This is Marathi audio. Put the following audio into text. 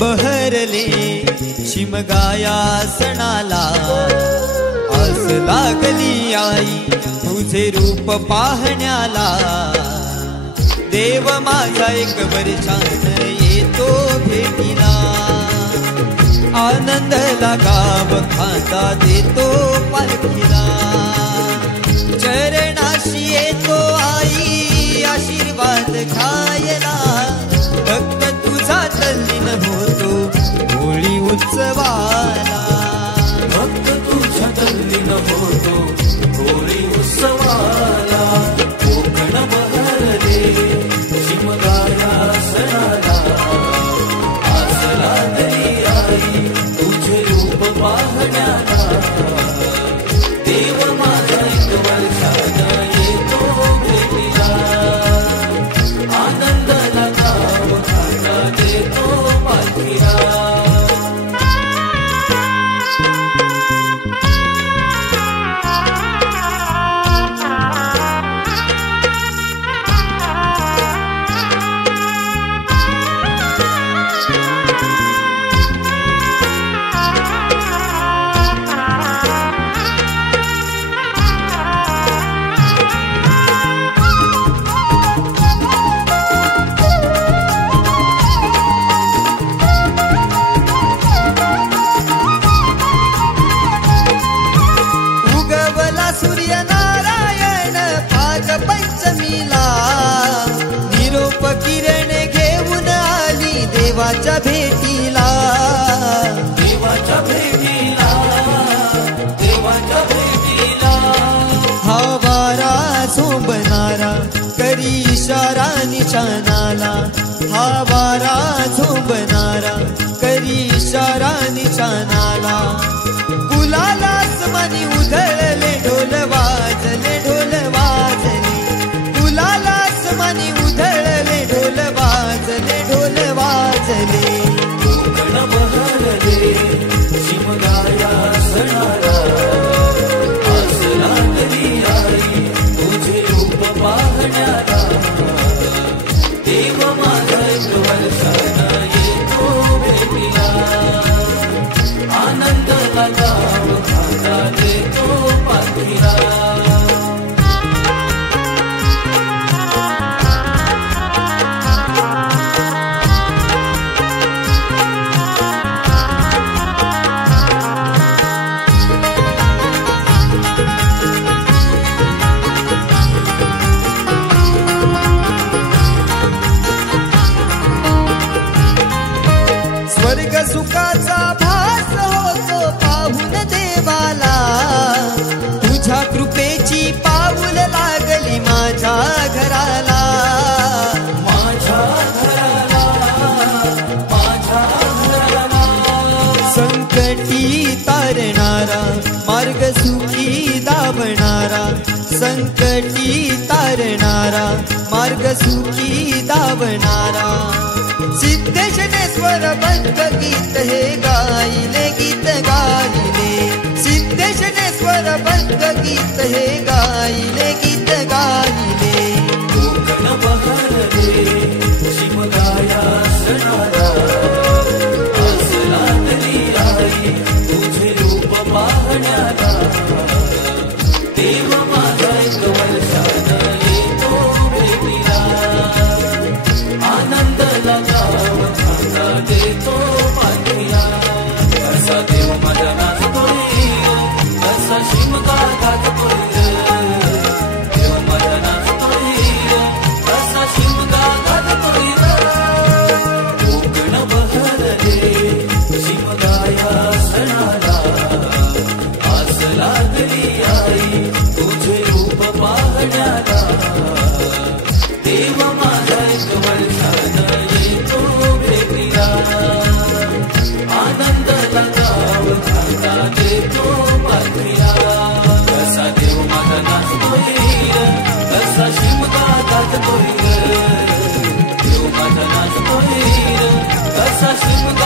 बहरले शिमगाया सणाला, आस लागली आई तुझे रूप पाहण्याला। देव माझा एक वर्षान येतो भेटीला, आनंद लागाव खांदा देतो पालखीला। चरणाशी येतो आई आशीर्वाद खायला, भक्त तुझा तल्लीन होतो होळी उत्सवाला। भक्त तुझा तल्लीन होतो होळी उत्सवाला। कोकण बहरले शिमगाया सणाला, आस लागली आई तुझे रूप पाहण्याला। देव माझा एक वर्षान येतो भेटीला, आनंद लागाव खांदा देतो पालखीला। सूर्यनारायण भाग पंचमीला, निरोप किरण घेऊन आली देवाच्या भेटीला। देवाच्या भेटीला, देवाच्या भेटीला। हा वारा झोंबणारा करी इशारा निशाणाला, हा वारा झोंबणारा करी इशारा निशाणाला। गुलाला आसमानी उधळले ढोल वाजले, ढोल वाजले। गुलाला आसमानी उधळले ढोल वाजले, ढोल वाजले। कोकण बहरले शिमगाया सणाला, आस लागली आई तुझे रूप पाहण्याला। देव माझा एक वर्षान येतो भेटीला, आनंद लागाव खांदा देतो पालखीला। स्वर्ग सुखाचा भास होतो पाहून देवाला, तुझ्या कृपेची पाऊल लागली माझ्या घराला। माझ्या घराला, माझ्या घराला। संकटी तारणारा मार्ग सुखी दावणारा, संकटी तारणारा मार्ग सुखी दावणारा। सिद्धेशनेश्वर बंध गीत हे गायले, गीत गायले। सिद्धेशनेश्वर बंध गीत हे गायले, गीत गायले। कोकण बहरले शिमगाया सणाला, आस लागली आई तुझे रूप पाहण्याला। देव माझा एक वर्षान येतो भेटीला, आनंद लागाव खांदा देतो पालखीला। असा देव माझा नाचतोय, असा शिमगा गाजतोय। देव माझा नाचतोय, असा शिमगा गाजतोय। कोकण बहरले शिमगाया सणाला, आस लागली आई तुझे रूप पाहण्याला। देव माझा एक वर्षान येतो भेटीला, आनंद लागाव खांदा देतो पालखीला। कसा देव माझा नाचतोय, कसा शिमगा गाजतोय। देव माझा नाचतोय, कसा शिमगा